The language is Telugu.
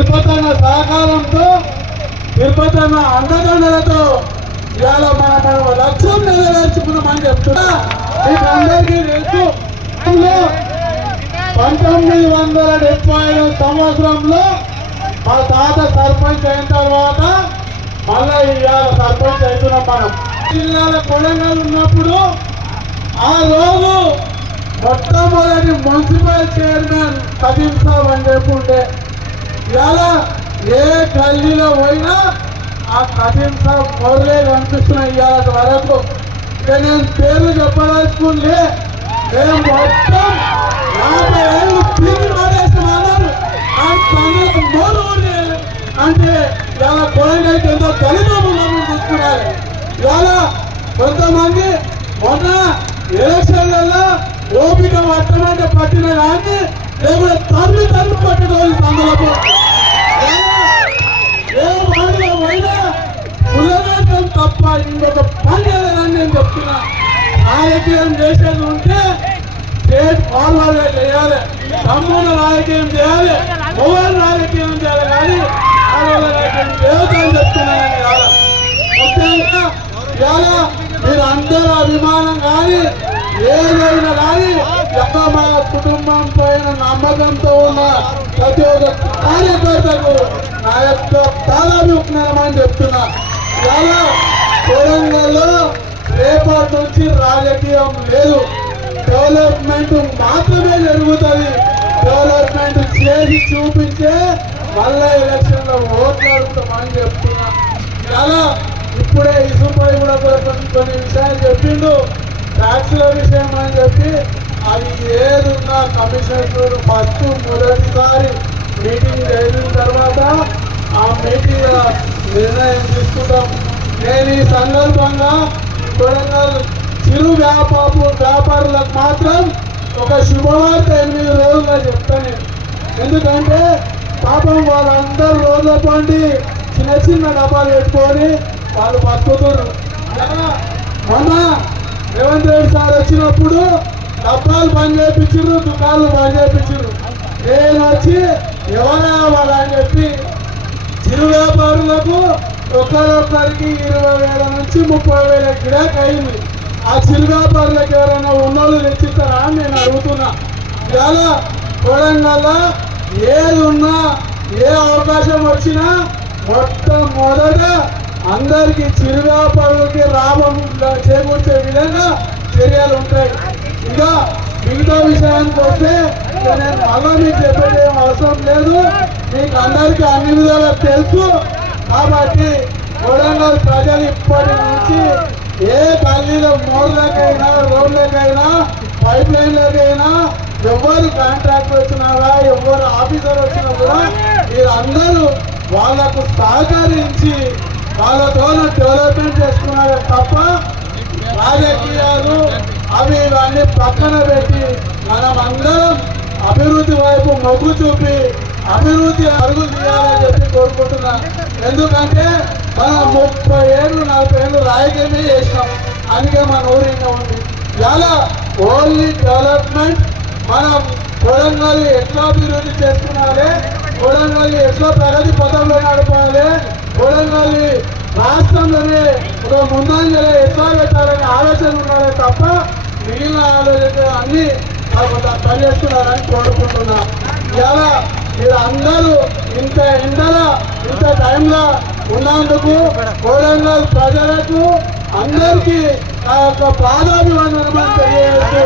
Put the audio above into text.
తిరుపతి అన్న సహకారంతో, తిరుపతి అన్న అండదండలతో ఇవాళ మన లక్ష్యం నెరవేర్చుకున్నామని చెప్తున్నా. మీకు అందరికీ తెలుసు, 1975 సంవత్సరంలో మా తాత సర్పంచ్ అయిన తర్వాత మళ్ళీ ఇవాళ సర్పంచ్ అవుతున్నాం. మనం జిల్లాల కొడంగల్ ఉన్నప్పుడు ఆ రోజు మొట్టమొదటి మున్సిపల్ చైర్మన్ కదీం సాబ్ అని చెప్పుంటే, ఇవాళ ఏ గల్లీలో పోయినా ఆ కదీం సాబ్ మొదలే కనిపిస్తున్నాయి ఇవాళ వరకు. ఇక నేను పేర్లు చెప్పదలుచుకుంటే మేము మొత్తం 50 ఏళ్ళు తిరిగి పడేస్తున్నారు. అంటే ఇవాళ కొడంగల్కి ఎంతో దళితములను చూసుకున్నారు. ఇవాళ కొంతమంది మొన్న ఎలక్షన్లలో ఓపిక పట్టమంటే పట్టిన కానీ లేకపోతే తల్లి పట్టడం సందర్భం ఏ మాటలో పోయినా కులనాటం తప్ప ఇంకొక పని లేదని నేను చెప్తున్నా. రాజకీయం చేసేది ఉంటే స్టేట్ ఫార్వర్డ్ చేయాలి, సంపూర్ణ రాజకీయం చేయాలి, మొబైల్ రాజకీయం చేయాలి, కానీ ఆడవాళ్ళ రాజకీయం చేయొద్దని చెప్తున్నానని ఇవాళ. ముఖ్యంగా ఇవాళ మీరు అందరూ అభిమానం కానీ ఏదైనా కానీ మా కుటుంబం పైన నమ్మకంతో ఉన్న ప్రతి ఒక్క కార్యకర్తకు నా యొక్క తాళాభిమని చెప్తున్నా. ఇవాళ కొడంగల్లో రేపటి నుంచి రాజకీయం లేదు, డెవలప్మెంట్ మాత్రమే జరుగుతుంది. డెవలప్మెంట్ చేసి చూపించే మళ్ళా ఎలక్షన్ లో ఓట్లాడుతామని చెప్తున్నా. చాలా ఇప్పుడే ఇసుపై కూడా కొన్ని విషయాలు చెప్పిండు, ట్యాక్సుల విషయం అని చెప్పి. అది ఏదున్నా కమిషనర్ ఫస్ట్ మొదటిసారి మీటింగ్ జరిగిన తర్వాత ఆ మీటింగ్ నిర్ణయం తీసుకుంటాం. నేను ఈ సందర్భంగా కొడంగల్ చిరు వ్యాపారులకు మాత్రం ఒక శుభవార్త 8 రోజులుగా చెప్తాను. ఎందుకంటే పాపం వాళ్ళందరూ రోజుల పండి చిన్న చిన్న డబ్బాలు పెట్టుకొని వాళ్ళు బతుకుతున్నారు. మొన్న రేవంత్ రెడ్డి సార్ వచ్చినప్పుడు డబ్బాలు బంద్ చేయించారు, దుకాణాలు బంద్ చేయించారు. నేను వచ్చి ఎవరా వాళ్ళని చెప్పి చిరు వ్యాపారులకు ఒక్కరికి 20,000 నుంచి 30,000 గిరాక్ అయింది. ఆ చిరు వ్యాపారులకు ఎవరైనా ఉన్నోళ్ళు తెచ్చిస్తారా అని నేను అడుగుతున్నా. ఇవాళ కొడంగల్లో ఏది ఉన్నా ఏ అవకాశం వచ్చినా మొట్టమొదట అందరికీ చిరు వ్యాపారులకి లాభం చేకూర్చే విధంగా చర్యలు ఉంటాయి. ఇంకా మిగతా విషయానికి వస్తే నేను మళ్ళా మీకు చెప్పేది అవసరం లేదు, మీకు అందరికీ అన్ని విధాలుగా తెలుసు. కాబట్టి కొడంగల్ ప్రజలు ఇప్పటి నుంచి ఏ గల్లీలో మోర్లకైనా రోడ్లకైనా పైప్ లైన్లకైనా ఎవరు కాంట్రాక్ట్ వచ్చినారా ఎవరు ఆఫీసర్ వచ్చినా కూడా మీరందరూ వాళ్లకు సహకరించి వాళ్ళతో డెవలప్మెంట్ చేసుకున్నారు తప్ప రాజకీయాలు అవి ఇవన్నీ పక్కన పెట్టి మనం అందరం అభివృద్ధి వైపు మొగ్గు చూపి అభివృద్ధి అడుగు తీయాలని చెప్పి కోరుకుంటున్నా. ఎందుకంటే మనం 30 ఏళ్ళు 40 ఏళ్ళు రాజకీయమే చేసినాం, అందుకే మన ఊరిగా ఉంది. ఇలా ఓన్లీ డెవలప్మెంట్ మనం కొడంగల్ ఎట్లా అభివృద్ధి చేసుకున్నాలి, కొడంగల్ ఎట్లా ప్రగతి పథంలో నడపాలి, కొడంగల్ రాష్ట్రంలోనే ఒక ముందంజలో ఎట్లా పెట్టాలనే ఆలోచన ఉండాలి తప్ప మిగిలిన ఆలోచన అన్ని పనిచేస్తున్నారని కోరుకుంటున్నా. ఇలా మీరు అందరూ ఇంత ఎండలో ఇంత టైంలో ఉన్నందుకు కొడంగల్ ప్రజలకు అందరికీ నా యొక్క పాదాభివందనం తెలియజేస్తూ